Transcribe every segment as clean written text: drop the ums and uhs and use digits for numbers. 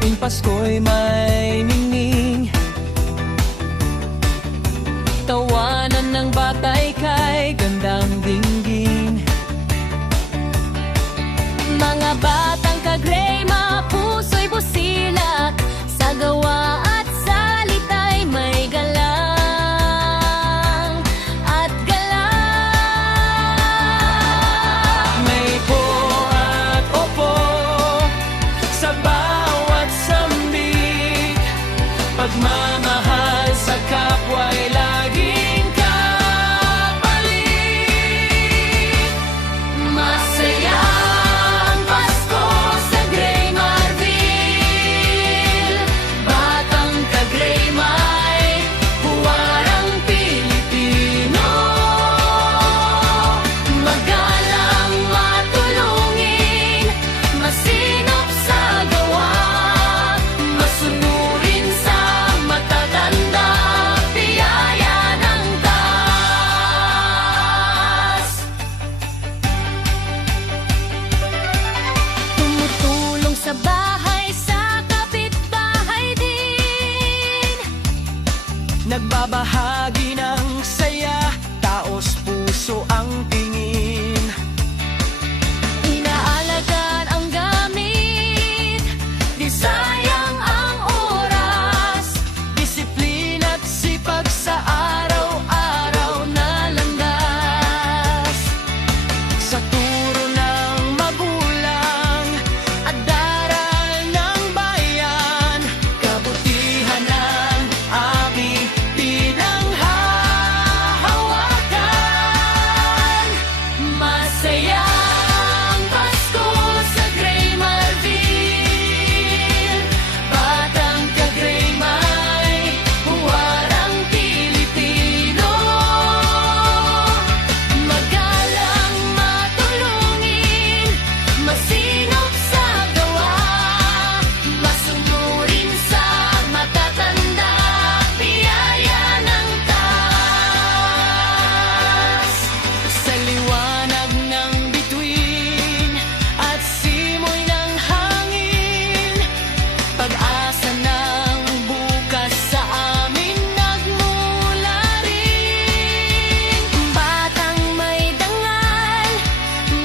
tuwing Pasko'y may ningning. Tawanan ng batay kay gandang dinggin. Mga batang kagrema, puso'y busilak, sa gawa at salita'y may galang at galang. May po at opo sa bawat sambit, pagmamahal sa kapwa'y laging kapalit. Masaya ang Pasko sa Grey Marvil, batang kagrema'y huwarang Pilipino. Magalang, matulungin, masinop sa gawa, masunurin sa matatanda, biyaya ng taas. Tumutulong sa bahay, sa kapitbahay din. Nagbabahagi ng saya, taos puso ang tingin. Inaalagaan ang gamit, di sayang ang oras. Disiplina't sipag sa araw-araw na landas. Sa turo ng magulang at daral ng bayan, kabutihan ng aming pinanghahawakan. Masaya ang Pasko sa Grey Marvil, batang kagrema'y huwarang Pilipino. Magalang, matulungin, masinop sa gawa, masunurin sa matatanda, biyaya ng taas. Sa liwanag ng bituin at simoy ng hangin, pag-asa ng bukas sa amin nagmularin. Batang may dangal,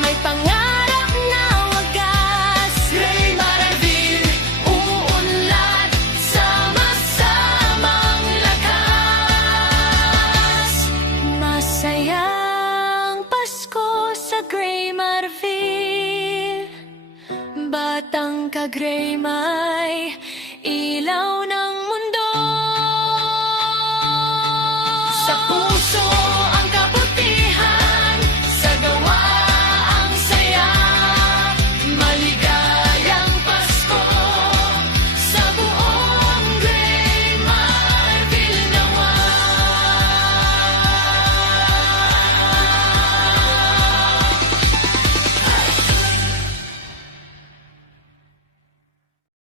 may pangarap na wagas. Grey Marvil, Uunlad, sama-samang lakas. Masayang Pasko sa Grey Marvil, batang kagrema'y ilaw ng mundo. sa puso